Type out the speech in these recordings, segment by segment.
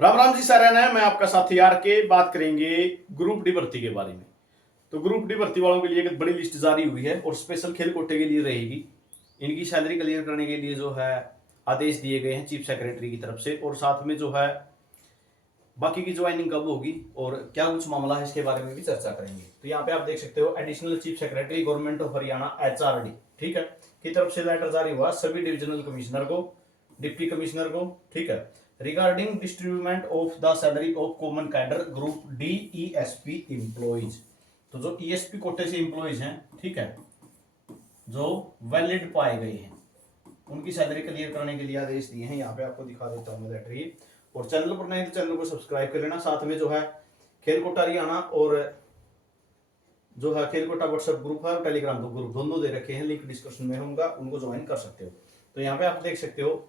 राम राम जी सारण है। मैं आपका साथी यार के बात करेंगे ग्रुप डी भर्ती के बारे में। तो ग्रुप डी भर्ती वालों के लिए एक बड़ी लिस्ट जारी हुई है और स्पेशल खेल कोटे के लिए रहेगी। इनकी सैलरी क्लियर करने के लिए जो है आदेश दिए गए हैं चीफ सेक्रेटरी की तरफ से, और साथ में जो है बाकी की ज्वाइनिंग कब होगी और क्या कुछ मामला है इसके बारे में भी चर्चा करेंगे। तो यहाँ पे आप देख सकते हो additional chief secretary government of Haryana HRD, ठीक है, की तरफ से लेटर जारी हुआ सभी डिविजनल कमिश्नर को, डिप्टी कमिश्नर को, ठीक है, regarding distribution of the salary of common cadre group D ESP employees. तो जो ESP कोटे से एम्प्लॉइज हैं, ठीक है, जो वैलिड पाए गए हैं, उनकी सैलरी क्लियर करने के लिए आदेश दिए हैं। यहाँ पे आपको दिखा देता हूँ मैं लेटर ये, और चैनल पर नए तो चैनल को सब्सक्राइब कर लेना। साथ में जो है खेल कोटा हरियाणा और जो है खेल कोटा व्हाट्सएप ग्रुप है और टेलीग्राम ग्रुप दोनों दे रखे हैं, लिंक डिस्क्रिप्शन में होगा, उनको ज्वाइन कर सकते हो। तो यहाँ पे आप देख सकते हो,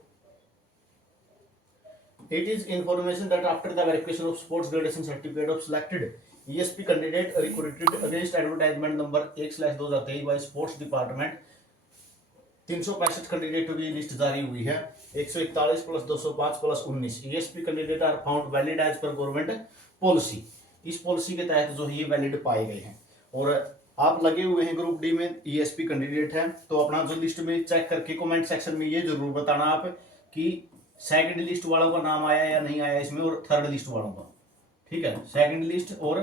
it is information that after the verification of sports gradation certificate of selected ESP candidate recruited against advertisement number 1/2023 by sports department 365 candidate की लिस्ट जारी हुई है। 141 + 205 + 19 ESP candidate are found valid as per government policy. इस policy के तहत जो ये valid पाए गए हैं और आप लगे हुए हैं ग्रुप डी में, ESP कैंडिडेट हैं, तो अपना जो लिस्ट में चेक करके कमेंट सेक्शन में ये जरूर बताना आप कि सेकंड लिस्ट वालों का नाम आया या नहीं आया इसमें, और थर्ड लिस्ट वालों का, ठीक है, सेकंड लिस्ट और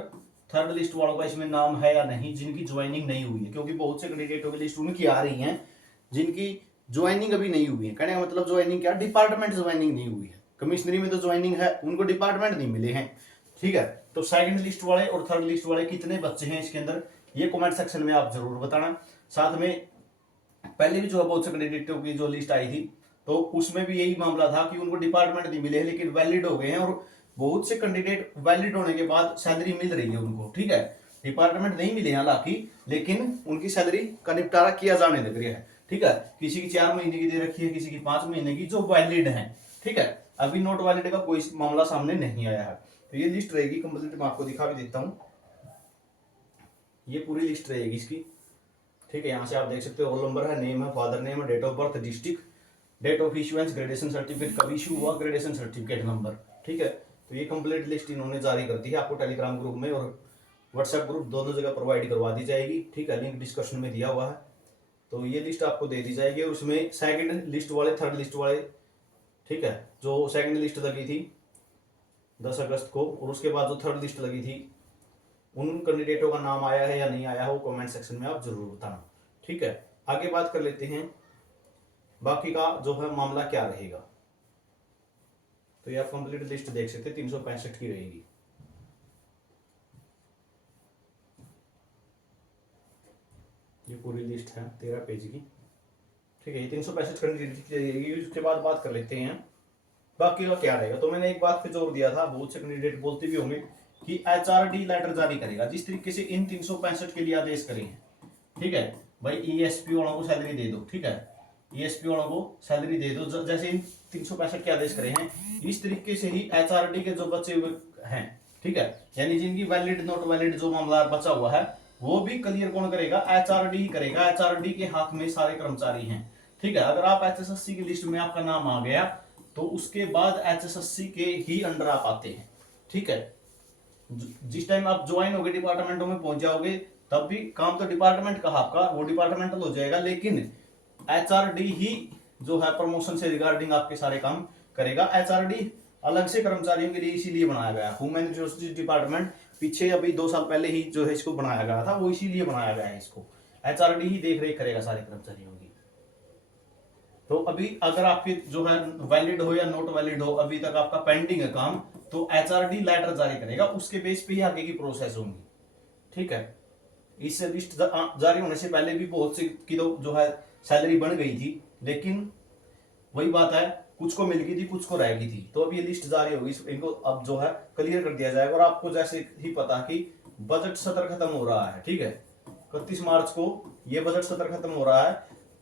थर्ड लिस्ट वालों का इसमें नाम है या नहीं, जिनकी ज्वाइनिंग नहीं हुई है, क्योंकि बहुत से कैंडिडेटों की लिस्ट उनकी आ रही है जिनकी ज्वाइनिंग अभी नहीं हुई है। कहने का मतलब ज्वाइनिंग क्या, डिपार्टमेंट ज्वाइनिंग नहीं हुई है। कमिश्नरी में तो ज्वाइनिंग है, उनको डिपार्टमेंट नहीं मिले हैं, ठीक है। तो सेकंड लिस्ट वाले और थर्ड लिस्ट वाले कितने बच्चे हैं इसके अंदर, ये कमेंट सेक्शन में आप जरूर बताना। साथ में पहले भी जो है बहुत से कैंडिडेटों की जो लिस्ट आई थी, तो उसमें भी यही मामला था कि उनको डिपार्टमेंट नहीं मिले हैं लेकिन वैलिड हो गए हैं, और बहुत से कैंडिडेट वैलिड होने के बाद सैलरी मिल रही है उनको, ठीक है। डिपार्टमेंट नहीं मिले हालांकि, लेकिन उनकी सैलरी का निपटारा किया जाने लग रहा है, ठीक है। किसी की 4 महीने की दे रखी है, किसी की 5 महीने की, जो वैलिड है, ठीक है। अभी नॉट वैलिड का कोई मामला सामने नहीं आया है। तो ये लिस्ट रहेगी कंप्लीट, मैं आपको दिखा भी देता हूँ, ये पूरी लिस्ट रहेगी इसकी, ठीक है। यहाँ से आप देख सकते हो, रोल नंबर है, नेम है, फादर नेम है, date of birth, district, date of issuance, gradation certificate कब इशू हुआ, ग्रेडेशन सर्टिफिकेट नंबर, ठीक है। तो ये कंप्लीट लिस्ट इन्होंने जारी कर दी है, आपको टेलीग्राम ग्रुप में और व्हाट्सएप ग्रुप दोनों जगह प्रोवाइड करवा दी जाएगी, ठीक है, लिंक डिस्क्रिप्शन में दिया हुआ है। तो ये लिस्ट आपको दे दी जाएगी, और उसमें सेकंड लिस्ट वाले, थर्ड लिस्ट वाले, ठीक है, जो सेकंड लिस्ट लगी थी 10 अगस्त को, और उसके बाद जो थर्ड लिस्ट लगी थी, उन कैंडिडेटों का नाम आया है या नहीं आया है, वो कमेंट सेक्शन में आप जरूर बताना, ठीक है। आगे बात कर लेते हैं बाकी का जो है मामला क्या रहेगा। तो ये आप कंप्लीट लिस्ट देख सकते हैं, 365 की रहेगी। ये पूरी लिस्ट है 13 पेज की, ठीक है। ये 365 कैंडिडेट की रहेगी। उसके बाद बात कर लेते हैं बाकी का क्या रहेगा। तो मैंने एक बात पे जोर दिया था, बहुत से कैंडिडेट बोलते भी होंगे कि HRD लेटर जारी करेगा, जिस तरीके से इन 365 के लिए आदेश करेंगे, ठीक है भाई, ESP वालों को सैलरी दे दो, ठीक है, ESP वालों को सैलरी दे दो, जैसे इन 365 के आदेश करे हैं, इस तरीके से ही HRD के जो बचे हुए हैं, ठीक है, यानी जिनकी वैलिड नॉट वैलिड जो मामला बचा हुआ है, वो भी क्लियर कौन करेगा, HRD ही करेगा। HRD के हाथ में सारे कर्मचारी हैं, ठीक है। अगर आप HSSC की लिस्ट में आपका नाम आ गया तो उसके बाद HSSC के ही अंडर आप आते हैं, ठीक है। जिस टाइम आप ज्वाइन होगे, डिपार्टमेंटों में पहुंच जाओगे, तब भी काम तो डिपार्टमेंट का आपका, वो डिपार्टमेंटल हो जाएगा, लेकिन HRD ही जो है प्रमोशन से रिगार्डिंग आपके सारे काम करेगा। HRD अलग से कर्मचारियों के लिए इसीलिए बनाया गया, ह्यूमन रिसोर्सेज डिपार्टमेंट पीछे अभी 2 साल पहले ही जो है इसको बनाया गया था, वो इसीलिए बनाया गया है इसको। HRD ही देख रेख करेगा सारे कर्मचारियों की। तो अभी अगर आपके जो है वैलिड हो या नॉट वैलिड हो, अभी तक आपका पेंडिंग है काम, तो HRD लेटर जारी करेगा, उसके बेस पे ही आगे की प्रोसेस होंगी, ठीक है। इस लिस्ट जारी होने से पहले भी बहुत सी की तो जो है सैलरी बन गई थी, लेकिन वही बात है, कुछ को मिल गई थी, कुछ को रह गई थी। तो अब ये लिस्ट जारी होगी, इनको अब जो है क्लियर कर दिया जाएगा। और आपको जैसे ही पता कि बजट सत्र खत्म हो रहा है, ठीक है, 31 मार्च को ये बजट सत्र खत्म हो रहा है,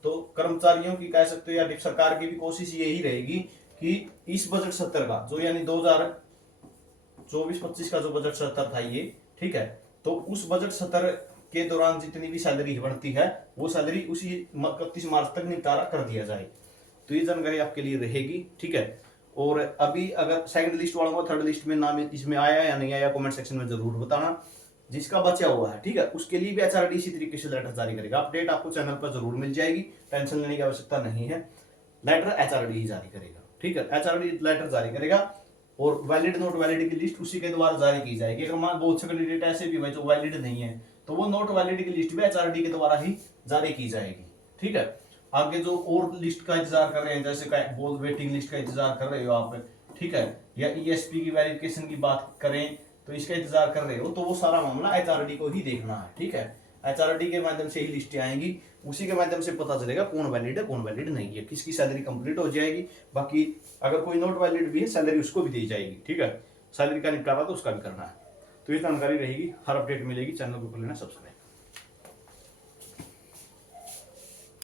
तो कर्मचारियों की कह सकते हो या सरकार की भी कोशिश यही रहेगी कि इस बजट सत्र का जो यानी 2024-25 का जो बजट सत्र था ये, ठीक है, तो उस बजट सत्र के दौरान जितनी भी सैलरी बढ़ती है, वो सैलरी उसी 31 मार्च तक निपटारा कर दिया जाए। तो ये जानकारी आपके लिए रहेगी, ठीक है। और अभी अगर सेकंड लिस्ट वालों को थर्ड लिस्ट में नाम इसमें आया या नहीं आया, कमेंट सेक्शन में जरूर बताना। जिसका बचा हुआ है, ठीक है, उसके लिए भी एचआरडी इसी तरीके से लेटर जारी करेगा। अपडेट आपको चैनल पर जरूर मिल जाएगी, टेंशन लेने की आवश्यकता नहीं है। लेटर एचआरडी ही जारी करेगा, ठीक है, एचआरडी लेटर जारी करेगा। और वैलिड नॉट वैलिड की लिस्ट उसी के द्वारा जारी की जाएगी। अगर मान बहुत से कैंडिडेट ऐसे भी हुए जो वैलिड नहीं है, तो वो नॉट वैलिड की लिस्ट भी एचआरडी के द्वारा ही जारी की जाएगी, ठीक है। आगे जो और लिस्ट का इंतजार कर रहे हैं, जैसे बहुत वेटिंग लिस्ट का इंतजार कर रहे हो आप, ठीक है, या ईएसपी की वेरिफिकेशन की बात करें तो इसका इंतजार कर रहे हो, तो वो सारा मामला एचआरडी को ही देखना है, ठीक है। एचआरडी के माध्यम से ही लिस्टें आएंगी, उसी के माध्यम से पता चलेगा कौन वैलिड है कौन वैलिड नहीं है, किसकी सैलरी कंप्लीट हो जाएगी। बाकी अगर कोई नॉट वैलिड भी है, सैलरी उसको भी दी जाएगी, ठीक है। सैलरी का निपटारा तो उसका भी करना है। तो ये जानकारी रहेगी, हर अपडेट मिलेगी, चैनल को कर लेना सब्सक्राइब।